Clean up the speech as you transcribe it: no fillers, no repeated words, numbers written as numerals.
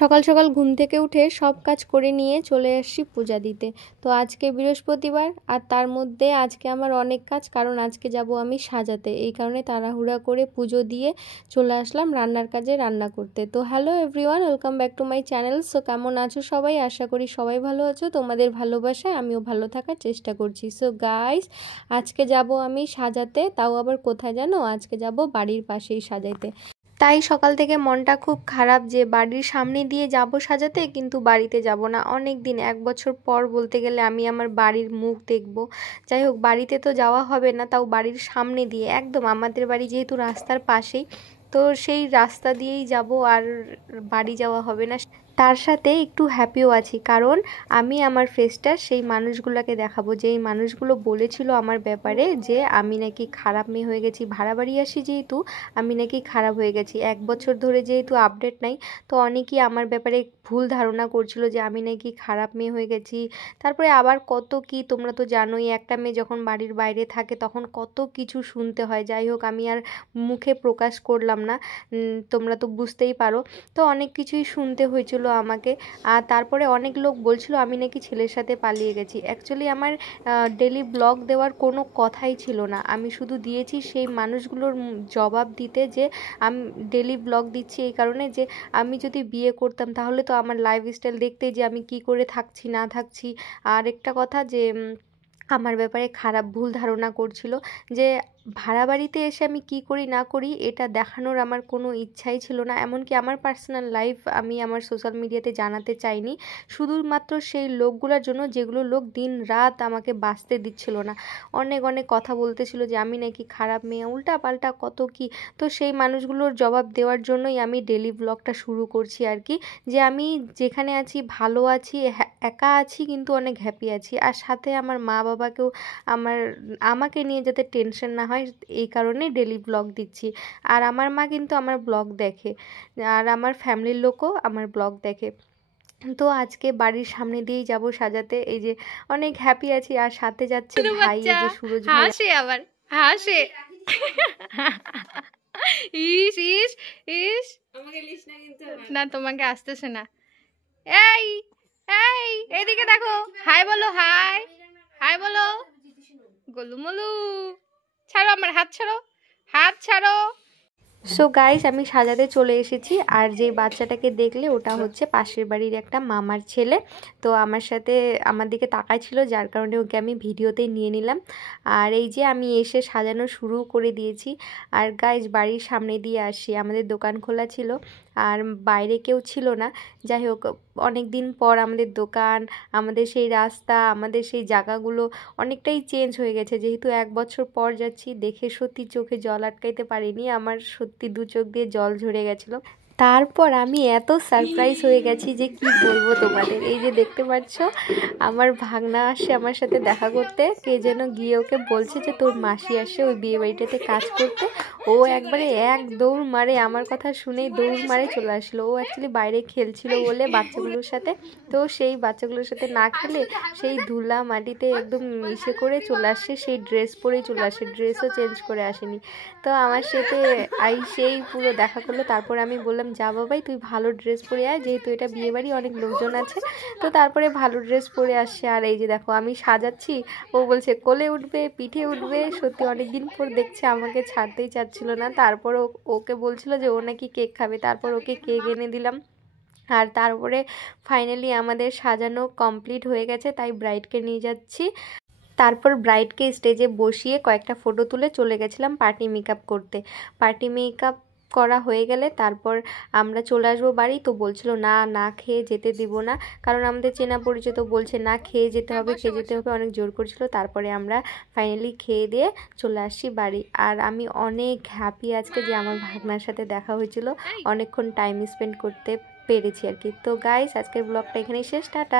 সকাল সকাল ঘুম থেকে উঠে সব কাজ করে নিয়ে চলে আসছি পূজা দিতে। তো আজকে বৃহস্পতিবার, আর তার মধ্যে আজকে আমার অনেক কাজ, কারণ আজকে যাব আমি সাজাতে। এই কারণে তাড়াহুড়া করে পুজো দিয়ে চলে আসলাম রান্নার কাজে রান্না করতে। তো hello everyone, welcome back to my channel. So কেমন আছো সবাই? আশা করি সবাই ভালো আছো। তোমাদের ভালোবাসায় আমিও ভালো থাকার চেষ্টা করছি। সো গাইস, আজকে যাব আমি সাজাতে, তাও আবার কোথায় জানো? আজকে যাব বাড়ির পাশেই সাজাইতে। তাই সকাল থেকে মনটা খুব খারাপ যে বাড়ির সামনে দিয়ে যাব সাজাতে, কিন্তু বাড়িতে যাব না। অনেক দিন, 1 বছর পর বলতে গেলে আমি আমার বাড়ির মুখ দেখব। যাই হোক, বাড়িতে তো যাওয়া হবে না, তাও বাড়ির সামনে দিয়ে, একদম আমাদের বাড়ি যেহেতু রাস্তার পাশেই, তো সেই রাস্তা দিয়েই যাব, আর বাড়ি যাওয়া হবে না। তার সাথে একটু হ্যাপিও আছি, কারণ আমি আমার ফেসটা সেই মানুষগুলোকে দেখাবো, যেই মানুষগুলো বলেছিল আমার ব্যাপারে যে আমি নাকি খারাপ মেয়ে হয়ে গেছি। ভাড়া বাড়ি আসি যেহেতু, আমি নাকি খারাপ হয়ে গেছি। 1 বছর ধরে যেহেতু আপডেট নাই, তো অনেকেই আমার ব্যাপারে ভুল ধারণা করছিল যে আমি নাকি খারাপ মেয়ে হয়ে গেছি। তারপরে আবার কত কি, তোমরা তো জানোই, একটা মেয়ে যখন বাড়ির বাইরে থাকে তখন কত কিছু শুনতে হয়। যাই হোক, আমি আর মুখে প্রকাশ করলাম না, তোমরা তো বুঝতেই পারো। তো অনেক কিছুই শুনতে হয়েছিল আমাকে। আর তারপরে অনেক লোক বলছিল আমি নাকি ছেলের সাথে পালিয়ে গেছি। অ্যাকচুয়ালি আমার ডেলি ব্লগ দেওয়ার কোনো কথাই ছিল না, আমি শুধু দিয়েছি সেই মানুষগুলোর জবাব দিতে, যে আমি ডেলি ব্লগ দিচ্ছি এই কারণে যে আমি যদি বিয়ে করতাম তাহলে তো আমার লাইফস্টাইল দেখতে, যে আমি কি করে থাকছি না থাকছি। আর একটা কথা যে আমার ব্যাপারে খারাপ ভুল ধারণা করছিল, যে ভাড়া বাড়িতে এসে আমি কি করি না করি এটা দেখানোর আমার কোনো ইচ্ছাই ছিল না। এমনকি আমার পার্সোনাল লাইফ আমি আমার সোশ্যাল মিডিয়াতে জানাতে চাইনি, শুধুমাত্র সেই লোকগুলোর জন্য যেগুলো লোক দিন রাত আমাকে বাঁচতে দিচ্ছিল না। অনেক অনেক কথা বলতেছিল যে আমি নাকি খারাপ মেয়ে, উল্টা পাল্টা কত কি। তো সেই মানুষগুলোর জবাব দেওয়ার জন্যই আমি ডেলি ব্লগটা শুরু করছি আর কি, যে আমি যেখানে আছি ভালো আছি, একা আছি কিন্তু অনেক হ্যাপি আছি। আর সাথে আমার মা বাবাকেও আমাকে নিয়ে যাতে টেনশন না হয়, এই কারণে ডেলি ব্লগ দিচ্ছি। আর আমার মা কিন্তু আমার ব্লগ দেখে, আর আমার ফ্যামিলির লোকও আমার ব্লগ দেখে। তো আজকে বাড়ির সামনে দিয়েই যাব সাজাতে। এই যে অনেক হ্যাপি আছি, আর সাথে যাচ্ছে ভাই, এই যে সুরজ ভাই। হাসে আবার হাসে। ইস ইস ইস, আমাকে লিস না কিন্তু, না তোমাকে আসতেছে না। এই এই এইদিকে দেখো, হাই বলো, হাই হাই বলো। গোলুমলু, ছাড়ো আমার হাত, ছাড়ো হাত ছাড়ো। সো গাইস, আমি সাজাতে চলে এসেছি, আর যে বাচ্চাটাকে দেখলে ওটা হচ্ছে পাশের বাড়ির একটা মামার ছেলে। তো আমার সাথে আমার দিকে তাকাইছিল, যার কারণে ওকে আমি ভিডিওতে নিয়ে নিলাম। আর এই যে আমি এসে সাজানো শুরু করে দিয়েছি। আর গাইস, বাড়ির সামনে দিয়ে আসি, আমাদের দোকান খোলা ছিল আর বাইরে কেউ ছিল না। যাই হোক, অনেক দিন পর আমাদের দোকান, আমাদের সেই রাস্তা, আমাদের সেই জায়গাগুলো অনেকটাই চেঞ্জ হয়ে গেছে। যেহেতু 1 বছর পর যাচ্ছি, দেখে সত্যি চোখে জল আটকাইতে পারিনি, আমার সত্যি 2 চোখ দিয়ে জল ঝরে গেছিলো। তারপর আমি এত সারপ্রাইজ হয়ে গেছি যে কি বলবো তোমাদের। এই যে দেখতে পাচ্ছ, আমার ভাগনা আসে আমার সাথে দেখা করতে, কে যেন গিয়ে ওকে বলছে যে তোর মাসি আসে ওই বিয়ে বাড়িটাতে কাজ করতে। ও একবারে এক দৌড় মারে, আমার কথা শুনেই দৌড় মারে চলে আসলো। ও অ্যাকচুয়ালি বাইরে খেলছিল বলে বাচ্চাগুলোর সাথে, তো সেই বাচ্চাগুলোর সাথে না খেলে সেই ধুলা মাটিতে একদম মিশে করে চলে আসছে, সেই ড্রেস পরেই চলে আসে, ড্রেসও চেঞ্জ করে আসেনি। তো আমার সাথে সেই পুরো দেখা করলো। তারপর আমি বললাম, যা বাবাই তুই ভালো ড্রেস পরে আয়, যেহেতু এটা বিয়েবাড়ি অনেক লোকজন আছে। তো তারপরে ভালো ড্রেস পরে আসছে। আর এই যে দেখো আমি সাজাচ্ছি, ও বলছে কোলে উঠবে, পিঠে উঠবে। সত্যি অনেক দিন পর দেখছে, আমাকে ছাড়তেই চাচ্ছিল না। তারপর ওকে বলছিল যে ও নাকি কেক খাবে, তারপর ওকে কেক এনে দিলাম। আর তারপরে ফাইনালি আমাদের সাজানো কমপ্লিট হয়ে গেছে, তাই ব্রাইডকে নিয়ে যাচ্ছি। তারপর ব্রাইডকে স্টেজে বসিয়ে কয়েকটা ফটো তুলে চলে গেছিলাম পার্টি মেকআপ করতে। পার্টি মেকআপ করা হয়ে গেলে তারপর আমরা চলে আসবো বাড়ি। তো বলছিল না, না খেয়ে যেতে দিব না, কারণ আমাদের চেনা পরিচিত, বলছে না খেয়ে যেতে হবে, খেয়ে যেতে হবে, অনেক জোর করছিল। তারপরে আমরা ফাইনালি খেয়ে দিয়ে চলে আসছি বাড়ি। আর আমি অনেক হ্যাপি আজকে যে আমার ভাগনার সাথে দেখা হয়েছিল, অনেকক্ষণ টাইম স্পেন্ড করতে পেরেছি আর কি। তো গাইস, আজকের ব্লগটা এখানেই শেষ, টাটা।